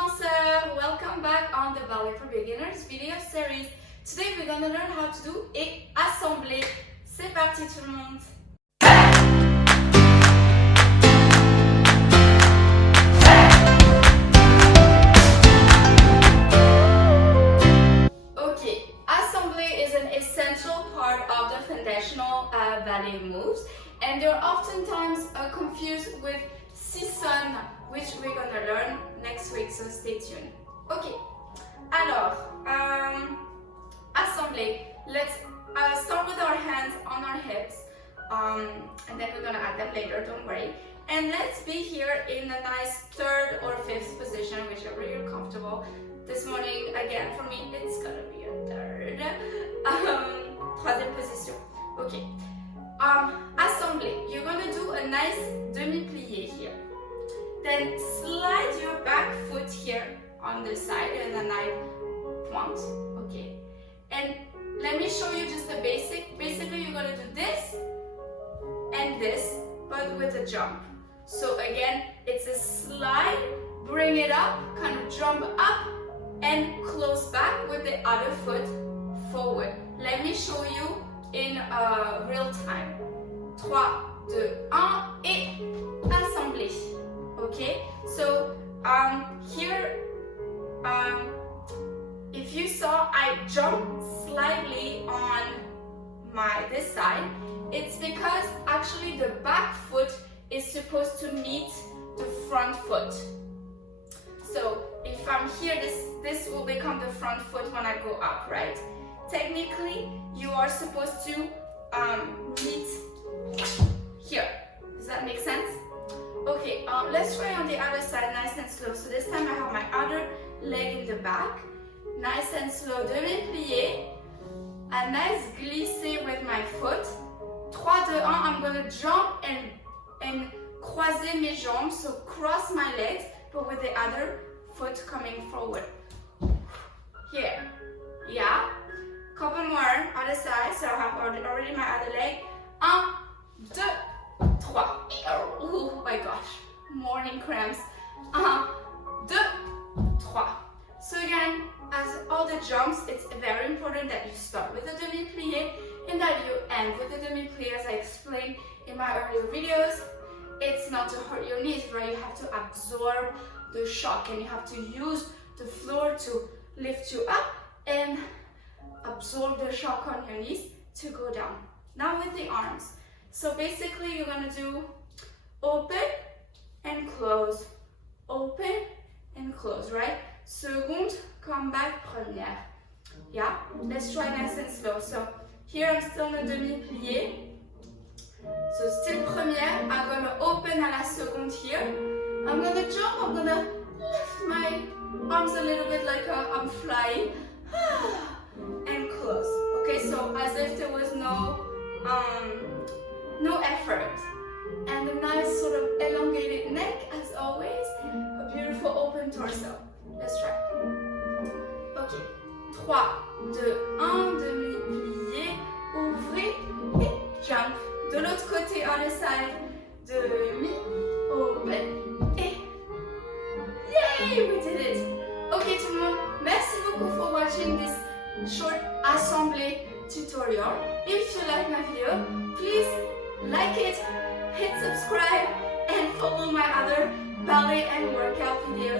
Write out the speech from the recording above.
danseurs! Welcome back on the Ballet for Beginners video series. Today we're gonna learn how to do a assemblé. C'est parti tout le monde! Okay, assemblé is an essential part of the foundational ballet moves, and they're oftentimes confused with sisson, which we're gonna learn next week, so stay tuned. Ok, alors, assemblé. Let's start with our hands on our hips, and then we're gonna add them later, don't worry. And let's be here in a nice third or fifth position, whichever you're comfortable. This morning, again, for me, it's gonna be a third. Troisième position. Ok. Assemblé. You're gonna do a nice demi-plié here. Then slide your back foot here on the side and a nice point. Okay. And let me show you just the basic. Basically, you're gonna do this and this, but with a jump. So again, it's a slide, bring it up, kind of jump up, and close back with the other foot forward. Let me show you in real time. 3, 2, 1, et assemblé. Okay, so here, if you saw, I jumped slightly on this side. It's because actually the back foot is supposed to meet the front foot. So if I'm here, this will become the front foot when I go up, right? Technically, you are supposed to meet here. Does that make sense? Okay, let's try on the other side, nice and slow. So this time I have my other leg in the back. Nice and slow, demi-plié. A nice glissé with my foot. 3, 2, 1, I'm gonna jump and croiser mes jambes, so cross my legs, but with the other foot coming forward. Here, yeah. Couple more, other side, so I have already my other leg. 1, 2, 3. Oh my gosh, morning cramps. 1, 2, 3. So again, as all the jumps, it's very important that you start with a demi-plié and that you end with a demi-plié, as I explained in my earlier videos. It's not to hurt your knees, right? You have to absorb the shock and you have to use the floor to lift you up and absorb the shock on your knees to go down. Now with the arms. So basically you're gonna do open and close, open and close, right? Seconde, come back, première. Yeah, let's try nice and slow. So here I'm still in a demi-plié. So still première, I'm gonna open à la seconde here. I'm gonna jump, I'm gonna lift my arms a little bit like I'm flying. And close. Okay, so as if there was no effort. And a nice sort of elongated neck as always. A beautiful open torso. Let's try. Ok. 3, 2, 1, demi-plié, ouvrez et jump. De l'autre côté, on the side. Demi, open et yay, we did it. Ok tout le monde, merci beaucoup for watching this short assemblé tutorial. If you like my video, please like it, hit subscribe, and follow my other ballet and workout videos